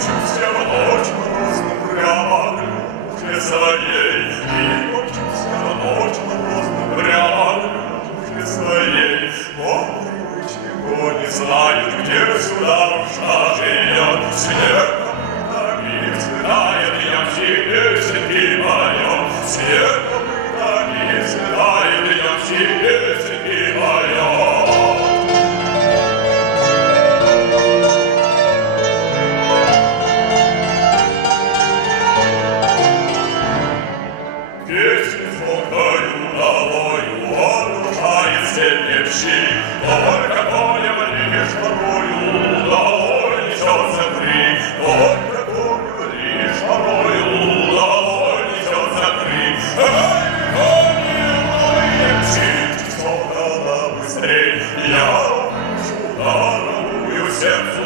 мчусь я в ночь морозную прямо к люльке своей, и мчусь я в ночь морозную прямо к люльке своей. Мокрые ничего не знают, где сюда душа живет. Снег копытами взлетает, я в себе цепи мое. Снег копытами взлетает, я в себе цепи мое. Только конем лишь порою долой несется крик, только конем лишь порою долой несется крик. Эй, кони мои, мчите, сколько быстрей, я уж ударую сердце.